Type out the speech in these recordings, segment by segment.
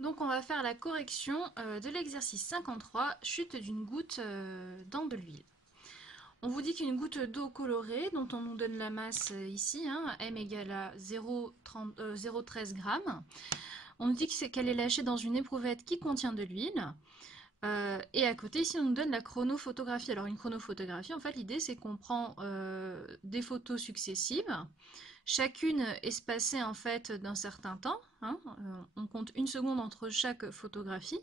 Donc on va faire la correction de l'exercice 53, chute d'une goutte dans de l'huile. On vous dit qu'une goutte d'eau colorée, dont on nous donne la masse ici, hein, M égale à 0,13 g. On nous dit qu'elle est lâchée dans une éprouvette qui contient de l'huile. Et à côté, ici, on nous donne la chronophotographie. Alors une chronophotographie, en fait, l'idée c'est qu'on prend des photos successives. Chacune espacée en fait d'un certain temps, hein, on compte 1 seconde entre chaque photographie.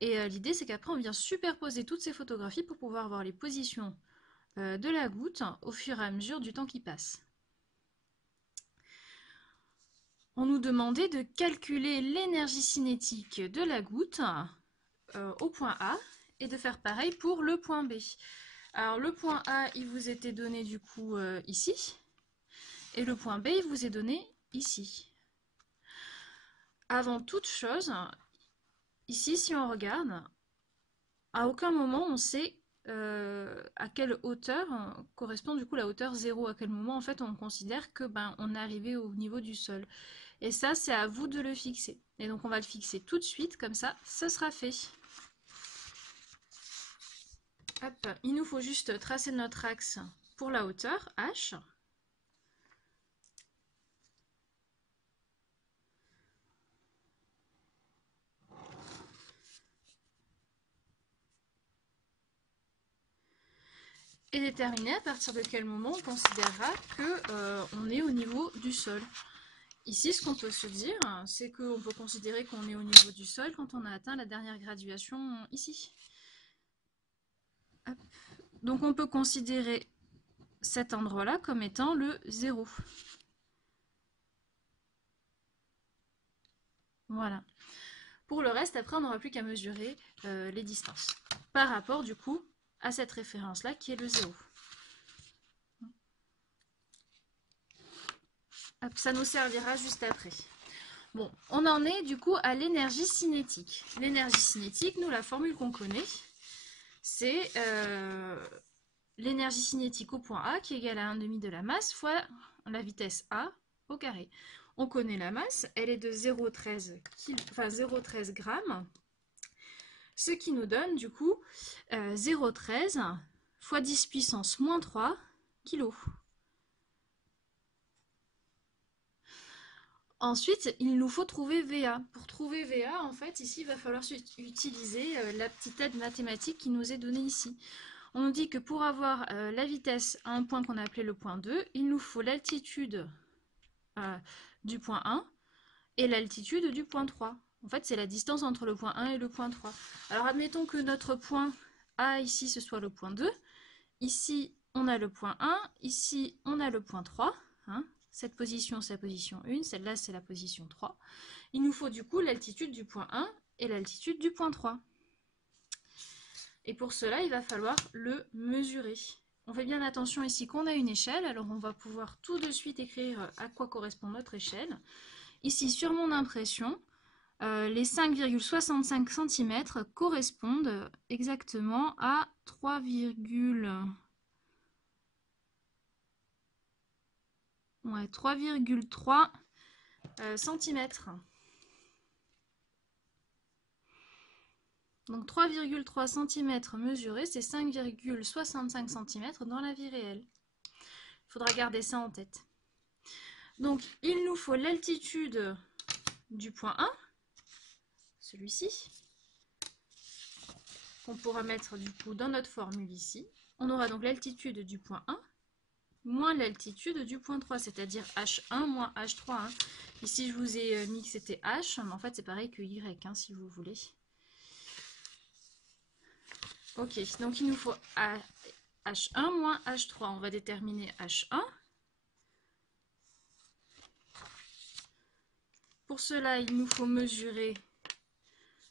Et l'idée c'est qu'après on vient superposer toutes ces photographies pour pouvoir voir les positions de la goutte au fur et à mesure du temps qui passe. On nous demandait de calculer l'énergie cinétique de la goutte au point A et de faire pareil pour le point B. Alors le point A il vous était donné du coup ici. Et le point B, il vous est donné ici. Avant toute chose, ici, si on regarde, à aucun moment on sait à quelle hauteur correspond du coup la hauteur 0. À quel moment en fait on considère que on est arrivé au niveau du sol. Et ça, c'est à vous de le fixer. Et donc on va le fixer tout de suite, comme ça, ce sera fait. Hop, il nous faut juste tracer notre axe pour la hauteur, H. Et déterminer à partir de quel moment on considérera qu'on est au niveau du sol. Ici, ce qu'on peut se dire, c'est qu'on peut considérer qu'on est au niveau du sol quand on a atteint la dernière graduation ici. Hop. Donc on peut considérer cet endroit-là comme étant le 0. Voilà. Pour le reste, après, on n'aura plus qu'à mesurer les distances par rapport, du coup, à cette référence-là qui est le 0. Hop, ça nous servira juste après. Bon, on en est du coup à l'énergie cinétique. L'énergie cinétique, nous, la formule qu'on connaît, c'est l'énergie cinétique au point A qui est égale à 1/2 de la masse fois la vitesse A au carré. On connaît la masse, elle est de 0,13 grammes, ce qui nous donne du coup 0,13 fois 10 puissance moins 3 kilos. Ensuite, il nous faut trouver VA. Pour trouver VA, en fait, ici, il va falloir utiliser la petite aide mathématique qui nous est donnée ici. On nous dit que pour avoir la vitesse à un point qu'on a appelé le point 2, il nous faut l'altitude du point 1 et l'altitude du point 3. En fait, c'est la distance entre le point 1 et le point 3. Alors, admettons que notre point A ici, ce soit le point 2. Ici, on a le point 1. Ici, on a le point 3. Hein. Cette position, c'est la position 1. Celle-là, c'est la position 3. Il nous faut du coup l'altitude du point 1 et l'altitude du point 3. Et pour cela, il va falloir le mesurer. On fait bien attention ici qu'on a une échelle, alors on va pouvoir tout de suite écrire à quoi correspond notre échelle. Ici, sur mon impression, les 5,65 cm correspondent exactement à 3,3 cm. Donc 3,3 cm mesurés, c'est 5,65 cm dans la vie réelle. Il faudra garder ça en tête. Donc il nous faut l'altitude du point 1, celui-ci, qu'on pourra mettre du coup dans notre formule ici. On aura donc l'altitude du point 1 moins l'altitude du point 3, c'est-à-dire H1 moins H3. Hein. Ici, je vous ai mis que c'était H, mais en fait, c'est pareil que Y, hein, si vous voulez. Ok, donc il nous faut H1 moins H3. On va déterminer H1. Pour cela, il nous faut mesurer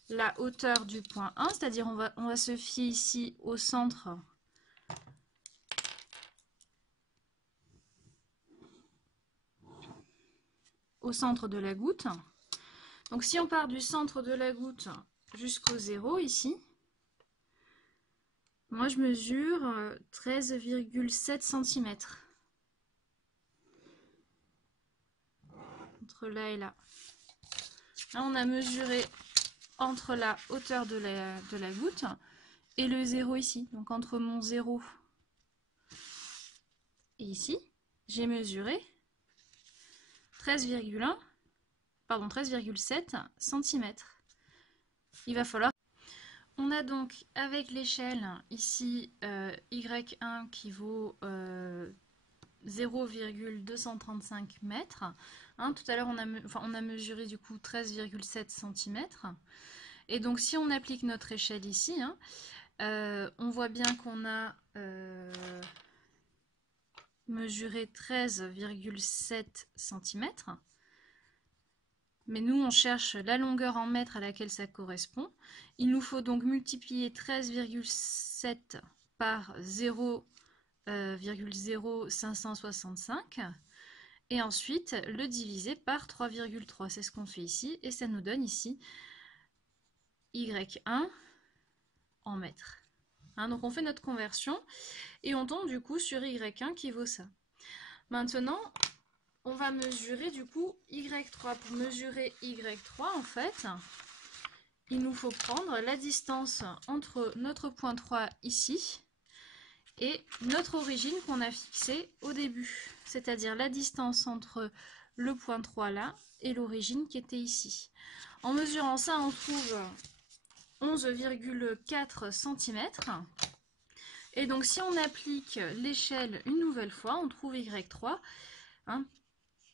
la hauteur du point 1, c'est-à-dire on va se fier ici au centre de la goutte. Donc si on part du centre de la goutte jusqu'au 0 ici, moi je mesure 13,7 cm. Entre là et là. Là, on a mesuré entre la hauteur de la goutte et le 0 ici. Donc entre mon 0 et ici, j'ai mesuré 13,1, pardon, 13,7 cm. Il va falloir... On a donc avec l'échelle ici Y1 qui vaut 0,235 mètres. Hein, tout à l'heure, on a mesuré du coup 13,7 cm. Et donc, si on applique notre échelle ici, hein, on voit bien qu'on a mesuré 13,7 cm. Mais nous, on cherche la longueur en mètres à laquelle ça correspond. Il nous faut donc multiplier 13,7 par 0,0565 et ensuite le diviser par 3,3. C'est ce qu'on fait ici et ça nous donne ici Y1 en mètres. Hein, donc on fait notre conversion et on tombe du coup sur Y1 qui vaut ça. Maintenant, on va mesurer du coup Y3. Pour mesurer Y3, en fait, il nous faut prendre la distance entre notre point 3 ici et notre origine qu'on a fixée au début. C'est-à-dire la distance entre le point 3 là et l'origine qui était ici. En mesurant ça, on trouve 11,4 cm. Et donc si on applique l'échelle une nouvelle fois, on trouve Y3. Hein,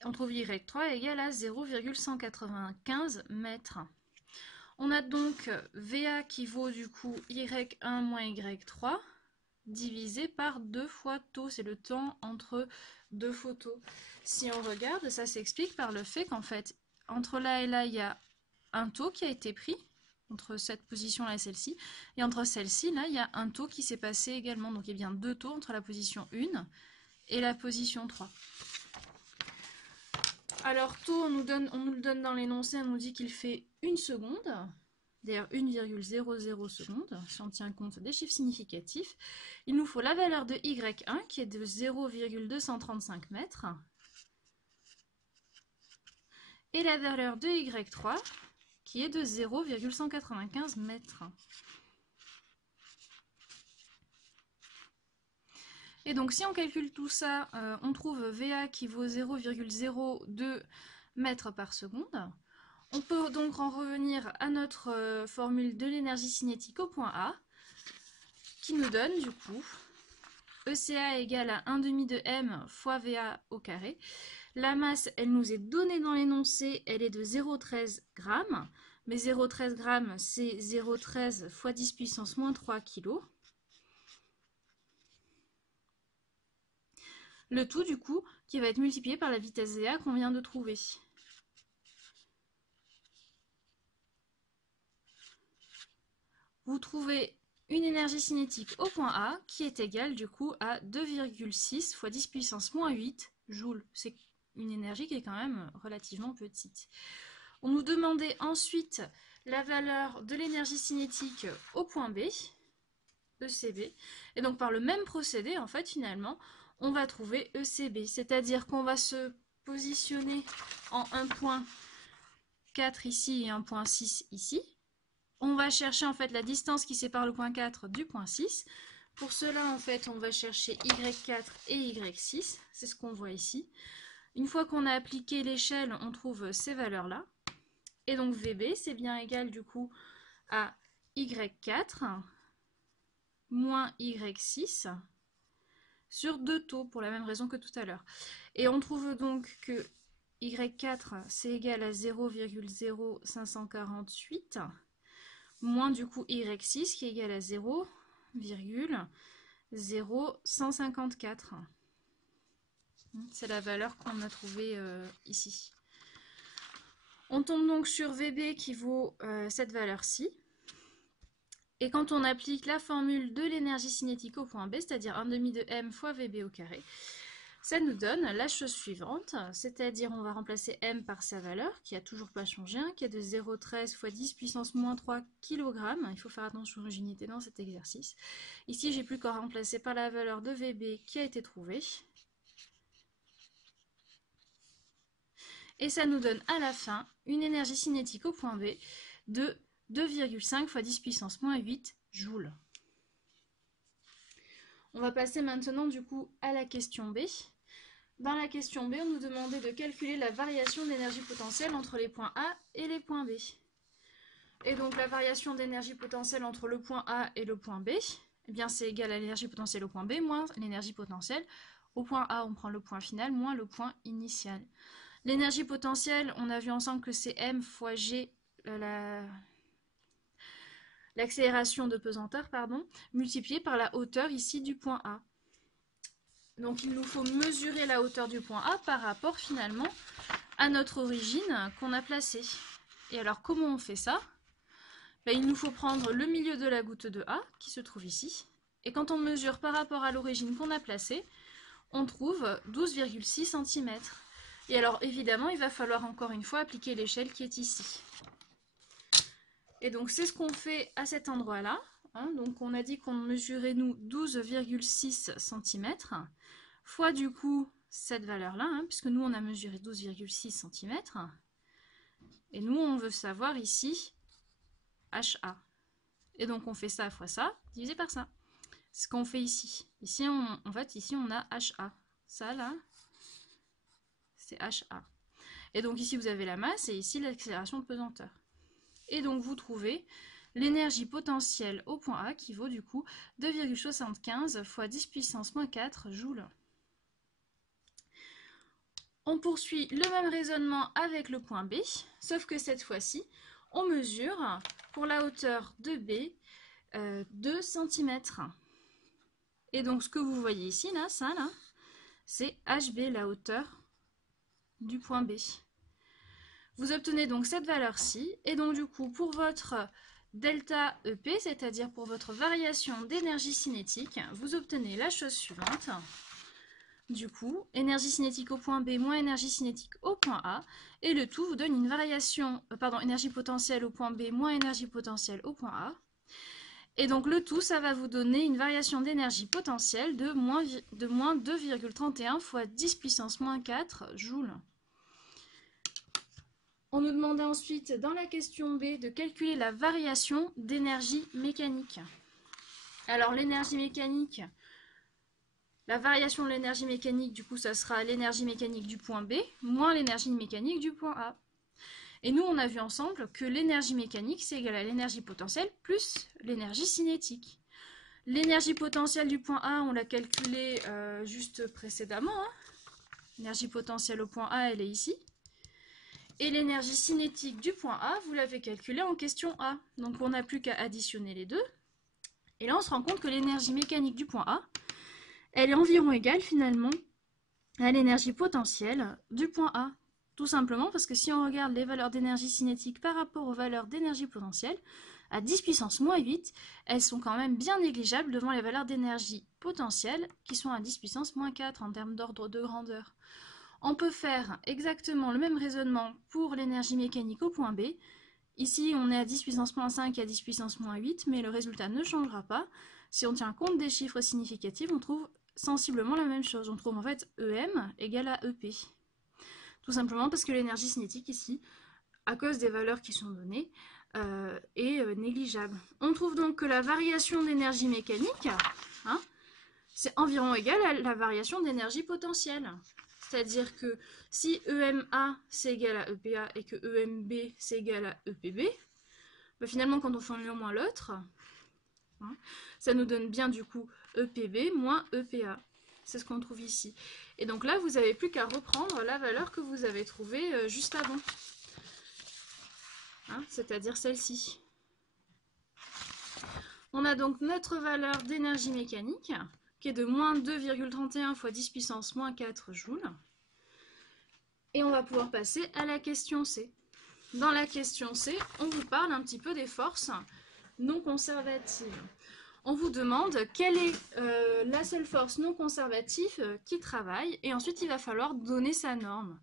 on trouve Y3 égale à 0,195 mètres. On a donc VA qui vaut du coup Y1 moins Y3 divisé par 2 fois taux. C'est le temps entre deux photos. Si on regarde, ça s'explique par le fait qu'en fait, entre là et là, il y a un taux qui a été pris, entre cette position-là et celle-ci. Et entre celle-ci, là, il y a un taux qui s'est passé également. Donc il y a bien deux taux entre la position 1 et la position 3. Alors, taux, on nous le donne dans l'énoncé, on nous dit qu'il fait 1 seconde, d'ailleurs 1,00 secondes, si on tient compte des chiffres significatifs. Il nous faut la valeur de Y1 qui est de 0,235 mètres et la valeur de Y3 qui est de 0,195 mètres. Et donc si on calcule tout ça, on trouve VA qui vaut 0,02 mètres par seconde. On peut donc en revenir à notre formule de l'énergie cinétique au point A, qui nous donne du coup ECA égale à 1/2 de m fois VA au carré. La masse, elle nous est donnée dans l'énoncé, elle est de 0,13 g. Mais 0,13 g, c'est 0,13 fois 10 puissance moins 3 kg. Le tout, du coup, qui va être multiplié par la vitesse VA qu'on vient de trouver. Vous trouvez une énergie cinétique au point A qui est égale, du coup, à 2,6 fois 10 puissance moins 8 joules. C'est une énergie qui est quand même relativement petite. On nous demandait ensuite la valeur de l'énergie cinétique au point B, ECB. Et donc, par le même procédé, en fait, finalement, on va trouver ECB, c'est-à-dire qu'on va se positionner en un point 4 ici et un point 6 ici. On va chercher en fait la distance qui sépare le point 4 du point 6. Pour cela, en fait, on va chercher Y4 et Y6, c'est ce qu'on voit ici. Une fois qu'on a appliqué l'échelle, on trouve ces valeurs-là. Et donc VB, c'est bien égal du coup à Y4 moins Y6 sur 2 taux, pour la même raison que tout à l'heure. Et on trouve donc que Y4, c'est égal à 0,0548, moins du coup Y6, qui est égal à 0,0154. C'est la valeur qu'on a trouvée ici. On tombe donc sur VB qui vaut cette valeur-ci. Et quand on applique la formule de l'énergie cinétique au point B, c'est-à-dire 1/2 de m fois VB au carré, ça nous donne la chose suivante, c'est-à-dire on va remplacer m par sa valeur, qui n'a toujours pas changé, qui est de 0,13 fois 10 puissance moins 3 kg. Il faut faire attention aux unités dans cet exercice. Ici, j'ai plus qu'à remplacer par la valeur de VB qui a été trouvée. Et ça nous donne à la fin une énergie cinétique au point B de 2,5 fois 10 puissance moins 8 joules. On va passer maintenant du coup à la question B. Dans la question B, on nous demandait de calculer la variation d'énergie potentielle entre les points A et les points B. Et donc la variation d'énergie potentielle entre le point A et le point B, eh bien c'est égal à l'énergie potentielle au point B moins l'énergie potentielle au point A. On prend le point final moins le point initial. L'énergie potentielle, on a vu ensemble que c'est m fois g, l'accélération de pesanteur, multipliée par la hauteur ici du point A. Donc il nous faut mesurer la hauteur du point A par rapport finalement à notre origine qu'on a placée. Et alors comment on fait ça? Il nous faut prendre le milieu de la goutte de A qui se trouve ici. Et quand on mesure par rapport à l'origine qu'on a placée, on trouve 12,6 cm. Et alors évidemment, il va falloir encore une fois appliquer l'échelle qui est ici. Et donc c'est ce qu'on fait à cet endroit-là. Donc on a dit qu'on mesurait nous 12,6 cm, fois du coup cette valeur-là, puisque nous on a mesuré 12,6 cm. Et nous on veut savoir ici HA. Et donc on fait ça fois ça, divisé par ça. C'est ce qu'on fait ici. Ici en fait ici on a HA. Ça là, c'est HA. Et donc ici vous avez la masse et ici l'accélération de pesanteur. Et donc vous trouvez l'énergie potentielle au point A qui vaut du coup 2,75 fois 10 puissance moins 4 joules. On poursuit le même raisonnement avec le point B, sauf que cette fois-ci, on mesure pour la hauteur de B 2 cm. Et donc ce que vous voyez ici, là, ça là, c'est HB, la hauteur du point B. Vous obtenez donc cette valeur-ci, et donc du coup pour votre delta EP, c'est-à-dire pour votre variation d'énergie cinétique, vous obtenez la chose suivante. Du coup, énergie cinétique au point B moins énergie cinétique au point A, et le tout vous donne une variation, énergie potentielle au point B moins énergie potentielle au point A. Et donc le tout, ça va vous donner une variation d'énergie potentielle de moins 2,31 fois 10 puissance moins 4 joules. On nous demandait ensuite, dans la question B, de calculer la variation d'énergie mécanique. Alors l'énergie mécanique, la variation de l'énergie mécanique, du coup, ça sera l'énergie mécanique du point B moins l'énergie mécanique du point A. Et nous, on a vu ensemble que l'énergie mécanique, c'est égal à l'énergie potentielle plus l'énergie cinétique. L'énergie potentielle du point A, on l'a calculée juste précédemment. L'énergie potentielle au point A, elle est ici. Et l'énergie cinétique du point A, vous l'avez calculée en question A. Donc on n'a plus qu'à additionner les deux. Et là, on se rend compte que l'énergie mécanique du point A, elle est environ égale finalement à l'énergie potentielle du point A. Tout simplement parce que si on regarde les valeurs d'énergie cinétique par rapport aux valeurs d'énergie potentielle, à 10 puissance moins 8, elles sont quand même bien négligeables devant les valeurs d'énergie potentielle qui sont à 10 puissance moins 4 en termes d'ordre de grandeur. On peut faire exactement le même raisonnement pour l'énergie mécanique au point B. Ici, on est à 10 puissance moins 5 et à 10 puissance moins 8, mais le résultat ne changera pas. Si on tient compte des chiffres significatifs, on trouve sensiblement la même chose. On trouve en fait EM égale à EP. Tout simplement parce que l'énergie cinétique ici, à cause des valeurs qui sont données, est négligeable. On trouve donc que la variation d'énergie mécanique, c'est environ égal à la variation d'énergie potentielle. C'est-à-dire que si EMA c'est égal à EPA et que EMB c'est égal à EPB, finalement quand on fait l'un moins l'autre, ça nous donne bien du coup EPB moins EPA. C'est ce qu'on trouve ici. Et donc là, vous n'avez plus qu'à reprendre la valeur que vous avez trouvée juste avant. C'est-à-dire celle-ci. On a donc notre valeur d'énergie mécanique, qui est de moins 2,31 fois 10 puissance moins 4 joules. Et on va pouvoir passer à la question C. Dans la question C, on vous parle un petit peu des forces non conservatives. On vous demande quelle est la seule force non conservative qui travaille, et ensuite il va falloir donner sa norme.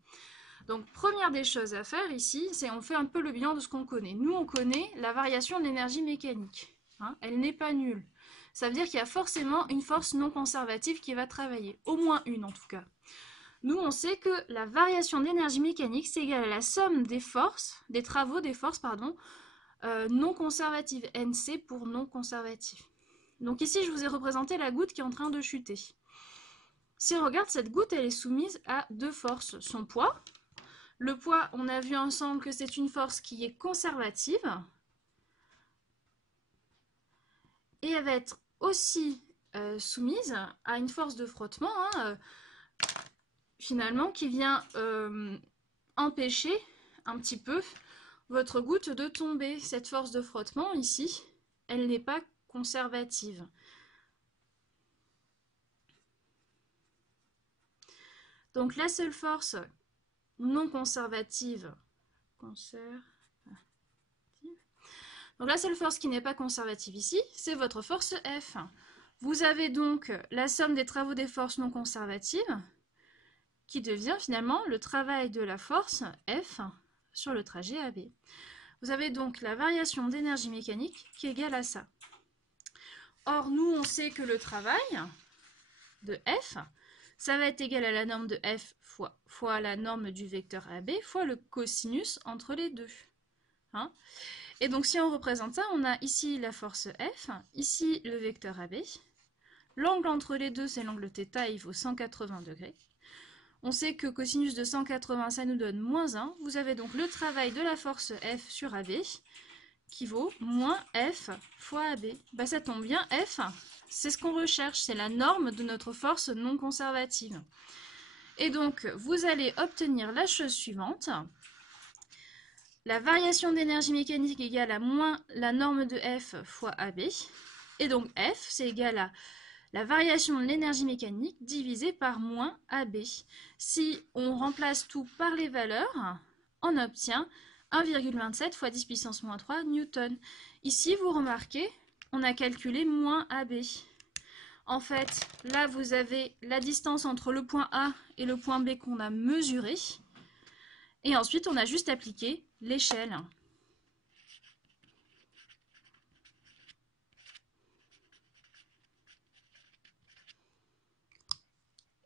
Donc première des choses à faire ici, c'est on fait un peu le bilan de ce qu'on connaît. Nous on connaît la variation de l'énergie mécanique. Elle n'est pas nulle. Ça veut dire qu'il y a forcément une force non conservative qui va travailler, au moins une en tout cas. Nous, on sait que la variation d'énergie mécanique, c'est égal à la somme des forces, des travaux des forces, pardon, non conservatives. NC pour non conservatif. Donc ici, je vous ai représenté la goutte qui est en train de chuter. Si on regarde, cette goutte, elle est soumise à deux forces. Son poids. Le poids, on a vu ensemble que c'est une force qui est conservative. Et elle va être aussi soumise à une force de frottement, finalement, qui vient empêcher un petit peu votre goutte de tomber. Cette force de frottement, ici, elle n'est pas conservative. Donc la seule force non conservative, donc la seule force qui n'est pas conservative ici, c'est votre force F. Vous avez donc la somme des travaux des forces non conservatives qui devient finalement le travail de la force F sur le trajet AB. Vous avez donc la variation d'énergie mécanique qui est égale à ça. Or, nous, on sait que le travail de F, ça va être égal à la norme de F fois la norme du vecteur AB fois le cosinus entre les deux. Hein? Et donc, si on représente ça, on a ici la force F, ici le vecteur AB. L'angle entre les deux, c'est l'angle θ, il vaut 180 degrés. On sait que cosinus de 180, ça nous donne moins 1. Vous avez donc le travail de la force F sur AB qui vaut moins F fois AB. Bah, ça tombe bien, F, c'est ce qu'on recherche, c'est la norme de notre force non conservative. Et donc, vous allez obtenir la chose suivante. La variation d'énergie mécanique égale à moins la norme de F fois AB. Et donc, F, c'est égal à la variation de l'énergie mécanique divisée par moins AB. Si on remplace tout par les valeurs, on obtient 1,27 fois 10 puissance moins 3 newtons. Ici, vous remarquez, on a calculé moins AB. En fait, là, vous avez la distance entre le point A et le point B qu'on a mesuré. Et ensuite, on a juste appliqué l'échelle.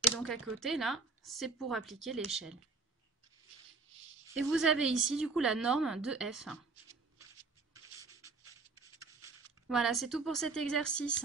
Et donc à côté, là, c'est pour appliquer l'échelle. Et vous avez ici, du coup, la norme de F. Voilà, c'est tout pour cet exercice.